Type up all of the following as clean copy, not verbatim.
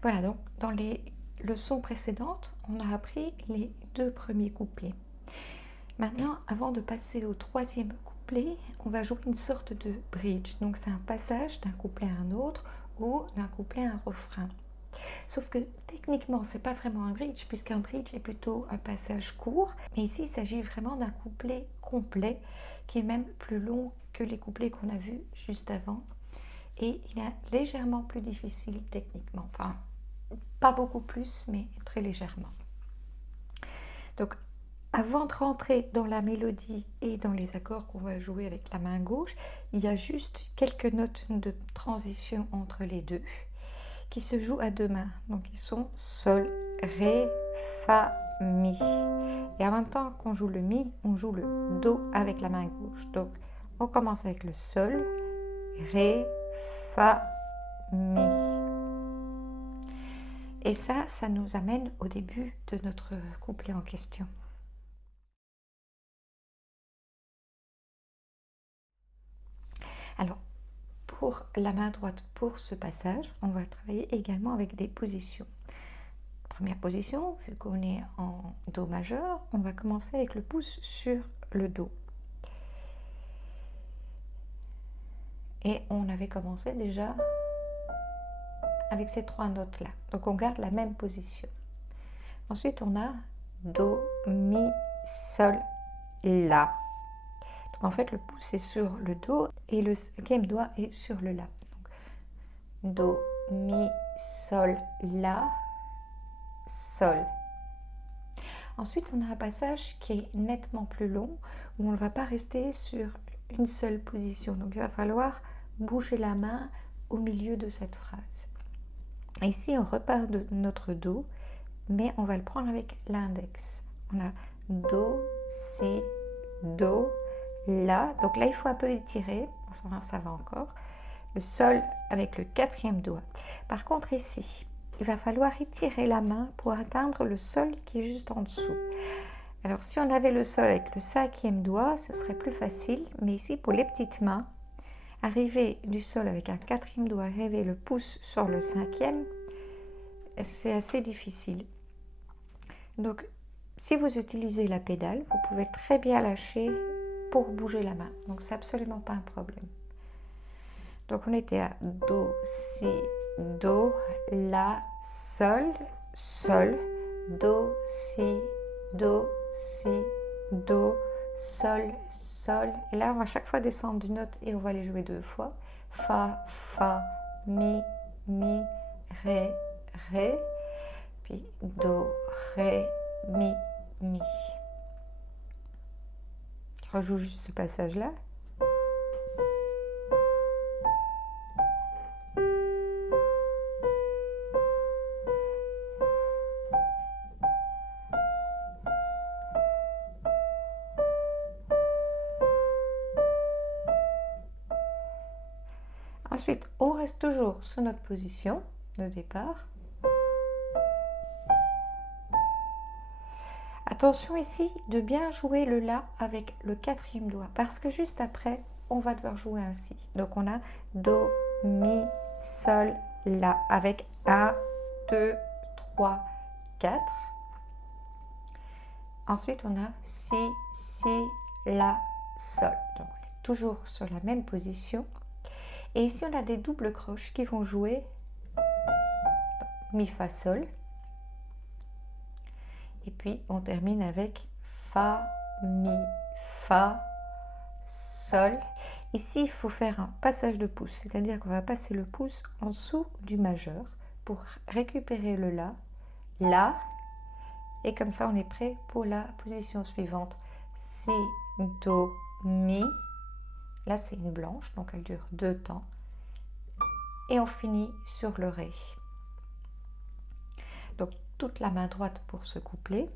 Voilà, donc dans les leçons précédentes, on a appris les deux premiers couplets. Maintenant, avant de passer au troisième couplet, on va jouer une sorte de bridge. Donc c'est un passage d'un couplet à un autre ou d'un couplet à un refrain. Sauf que techniquement, c'est pas vraiment un bridge, puisqu'un bridge est plutôt un passage court. Mais ici, il s'agit vraiment d'un couplet complet, qui est même plus long que les couplets qu'on a vus juste avant. Et il est légèrement plus difficile techniquement. Enfin, pas beaucoup plus, mais très légèrement. Donc, avant de rentrer dans la mélodie et dans les accords qu'on va jouer avec la main gauche, il y a juste quelques notes de transition entre les deux qui se jouent à deux mains. Donc ils sont Sol, Ré, Fa, Mi. Et en même temps qu'on joue le Mi, on joue le Do avec la main gauche. Donc on commence avec le Sol, Ré, Fa, Mi. Et ça nous amène au début de notre couplet en question. Alors, pour la main droite, pour ce passage, on va travailler également avec des positions. Première position, vu qu'on est en Do majeur, on va commencer avec le pouce sur le Do. Et on avait commencé déjà avec ces trois notes-là. Donc on garde la même position. Ensuite, on a Do, Mi, Sol, La. Donc en fait, le pouce est sur le Do et le cinquième doigt est sur le La. Donc, Do, Mi, Sol, La, Sol. Ensuite, on a un passage qui est nettement plus long, où on ne va pas rester sur une seule position. Donc, il va falloir bouger la main au milieu de cette phrase. Ici, on repart de notre Do, mais on va le prendre avec l'index. On a Do, Si, Do, La. Donc là, il faut un peu étirer. Ça va encore. Le Sol avec le quatrième doigt. Par contre, ici, il va falloir étirer la main pour atteindre le Sol qui est juste en dessous. Alors si on avait le Sol avec le cinquième doigt, ce serait plus facile, mais ici pour les petites mains, arriver du Sol avec un quatrième doigt, arriver le pouce sur le cinquième, c'est assez difficile. Donc si vous utilisez la pédale, vous pouvez très bien lâcher pour bouger la main, donc c'est absolument pas un problème. Donc on était à Do, Si, Do, La, Sol, Sol, Do, Si, Do, Si, Do, Sol, Sol. Et là, on va chaque fois descendre d'une note et on va les jouer deux fois. Fa, Fa, Mi, Mi, Ré, Ré. Puis Do, Ré, Mi, Mi. Je rejoue juste ce passage-là. Ensuite, on reste toujours sur notre position de départ. Attention ici de bien jouer le La avec le quatrième doigt parce que juste après, on va devoir jouer un Si. Donc on a Do, Mi, Sol, La avec 1, 2, 3, 4. Ensuite, on a Si, Si, La, Sol. Donc on est toujours sur la même position. Et ici, on a des doubles croches qui vont jouer Mi, Fa, Sol. Et puis, on termine avec Fa, Mi, Fa, Sol. Ici, il faut faire un passage de pouce, c'est-à-dire qu'on va passer le pouce en dessous du majeur pour récupérer le La, et comme ça, on est prêt pour la position suivante. Si, Do, Mi. Là, c'est une blanche, donc elle dure 2 temps. Et on finit sur le Ré. Donc, toute la main droite pour ce couplet.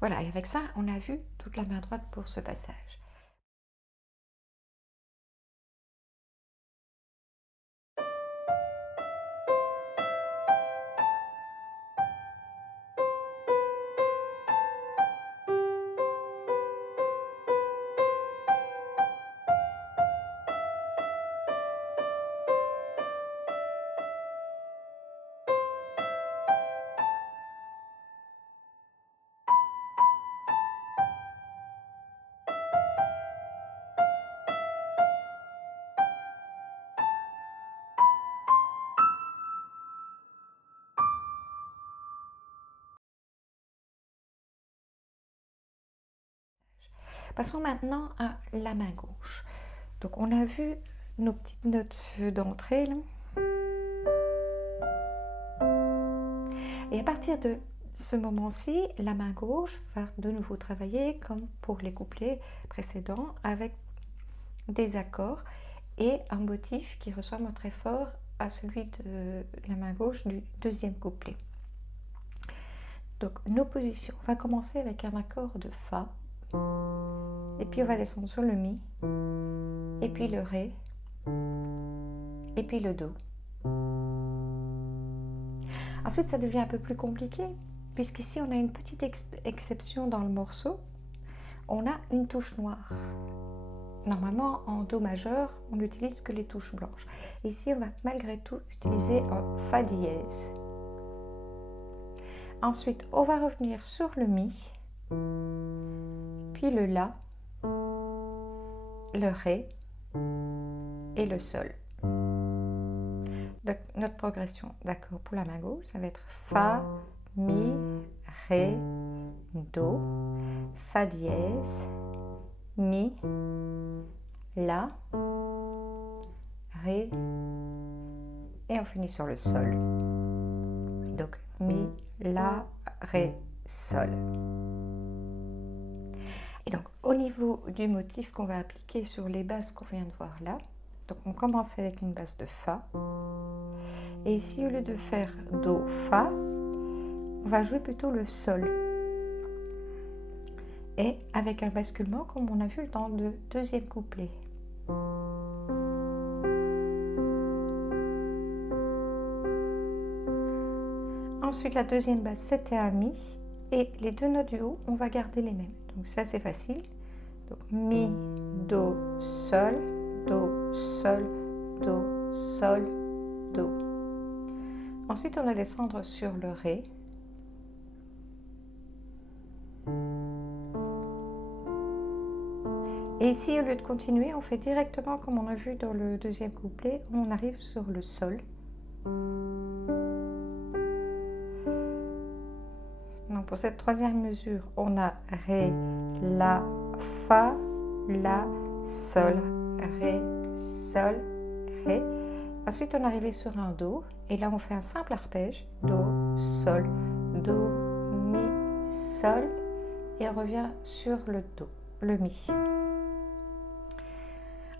Voilà, et avec ça, on a vu toute la main droite pour ce passage. Passons maintenant à la main gauche. Donc on a vu nos petites notes d'entrée là. Et à partir de ce moment-ci, la main gauche va de nouveau travailler comme pour les couplets précédents avec des accords et un motif qui ressemble très fort à celui de la main gauche du deuxième couplet. Donc nos positions, on va commencer avec un accord de Fa, et puis on va descendre sur le Mi, et puis le Ré, et puis le Do. Ensuite, ça devient un peu plus compliqué, puisqu'ici on a une petite exception dans le morceau. On a une touche noire. Normalement, en Do majeur, on n'utilise que les touches blanches. Ici, on va malgré tout utiliser un Fa dièse. Ensuite, on va revenir sur le Mi, puis le La, le Ré et le Sol. Donc, notre progression d'accord pour la main gauche, ça va être Fa, Mi, Ré, Do, Fa dièse, Mi, La, Ré, et on finit sur le Sol. Donc Mi, La, Ré, Sol. Et donc au niveau du motif qu'on va appliquer sur les basses qu'on vient de voir là, donc on commence avec une basse de Fa. Et ici, au lieu de faire Do, Fa, on va jouer plutôt le Sol. Et avec un basculement comme on a vu dans le deuxième couplet. Ensuite, la deuxième basse, c'était un Mi. Et les deux notes du haut, on va garder les mêmes. Donc ça, c'est facile. Donc Mi, Do, Sol, Do, Sol, Do, Sol, Do. Ensuite, on va descendre sur le Ré. Et ici, au lieu de continuer, on fait directement comme on a vu dans le deuxième couplet, on arrive sur le Sol. Donc pour cette troisième mesure, on a Ré, La, Fa, La, Sol, Ré, Sol, Ré. Ensuite, on est arrivé sur un Do, et là, on fait un simple arpège. Do, Sol, Do, Mi, Sol, et on revient sur le Do, le Mi.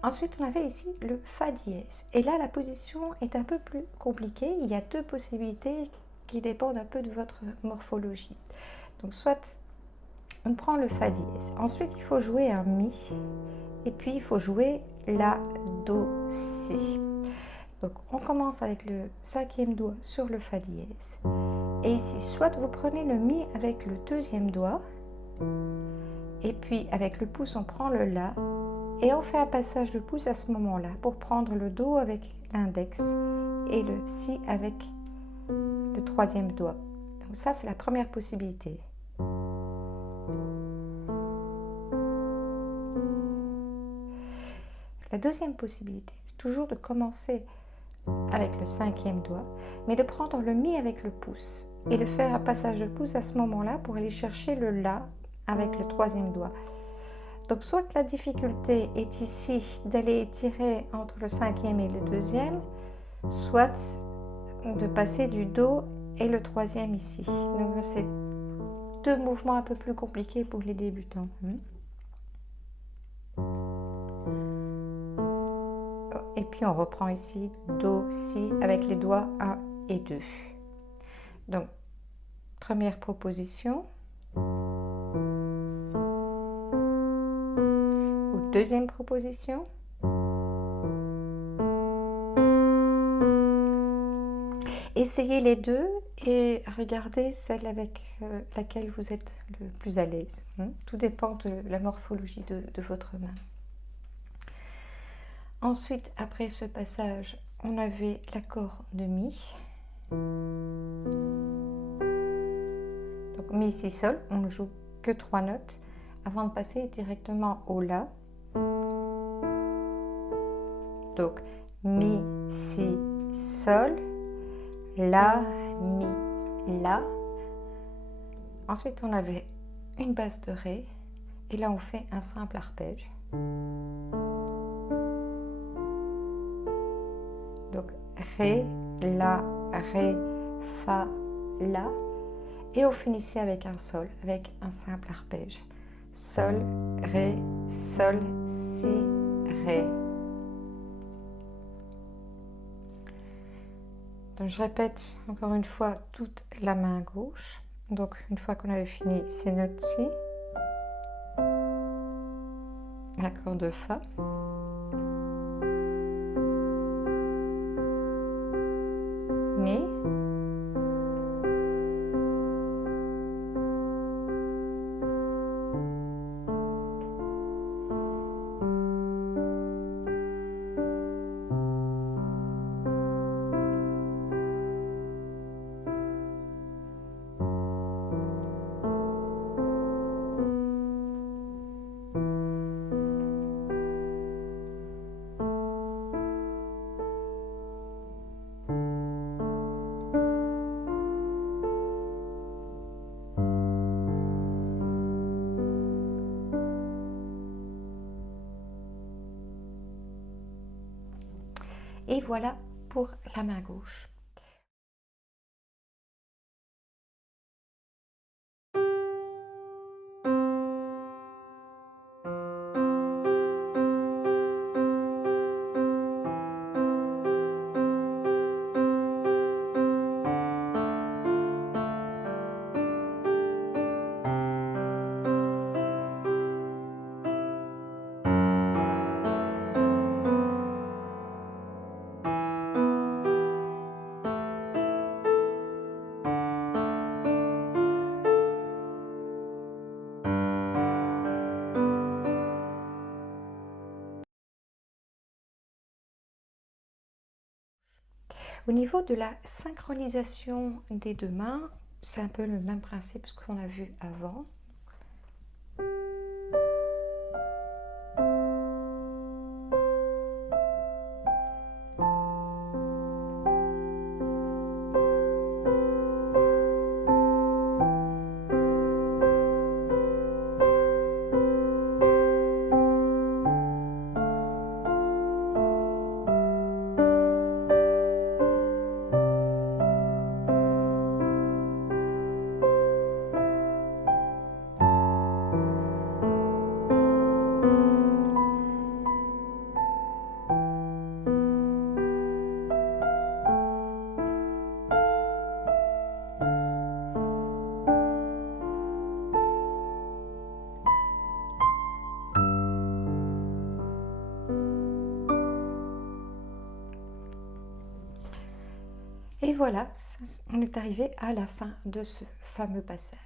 Ensuite, on avait ici le Fa dièse. Et là, la position est un peu plus compliquée. Il y a deux possibilités qui dépendent un peu de votre morphologie. Donc, soit on prend le Fa dièse. Ensuite, il faut jouer un Mi. Et puis, il faut jouer la, Do, Si. Donc, on commence avec le cinquième doigt sur le Fa dièse. Et ici, soit vous prenez le Mi avec le deuxième doigt. Et puis, avec le pouce, on prend le La. Et on fait un passage de pouce à ce moment-là pour prendre le Do avec l'index et le Si avec le troisième doigt. Donc ça, c'est la première possibilité. La deuxième possibilité, c'est toujours de commencer avec le cinquième doigt, mais de prendre le Mi avec le pouce et de faire un passage de pouce à ce moment-là pour aller chercher le La avec le troisième doigt. Donc soit la difficulté est ici d'aller tirer entre le cinquième et le deuxième, soit de passer du Do et le troisième ici. Donc c'est deux mouvements un peu plus compliqués pour les débutants. Et puis on reprend ici Do, Si avec les doigts 1 et 2. Donc première proposition. deuxième proposition. Essayez les deux et regardez celle avec laquelle vous êtes le plus à l'aise. Tout dépend de la morphologie de votre main. Ensuite, après ce passage, on avait l'accord de Mi. Donc Mi, Si, Sol, on ne joue que 3 notes avant de passer directement au La. Donc Mi, Si, Sol, La, Mi, La. Ensuite, on avait une basse de Ré et là, on fait un simple arpège. Donc Ré, La, Ré, Fa, La. Et on finissait avec un Sol, avec un simple arpège. Sol, Ré, Sol, Si, Ré. Donc je répète encore une fois toute la main gauche. Donc une fois qu'on avait fini ces notes-ci, l'accord de Fa. Mi. Et voilà pour la main gauche. Au niveau de la synchronisation des deux mains, c'est un peu le même principe que ce qu'on a vu avant. Et voilà, on est arrivé à la fin de ce fameux passage.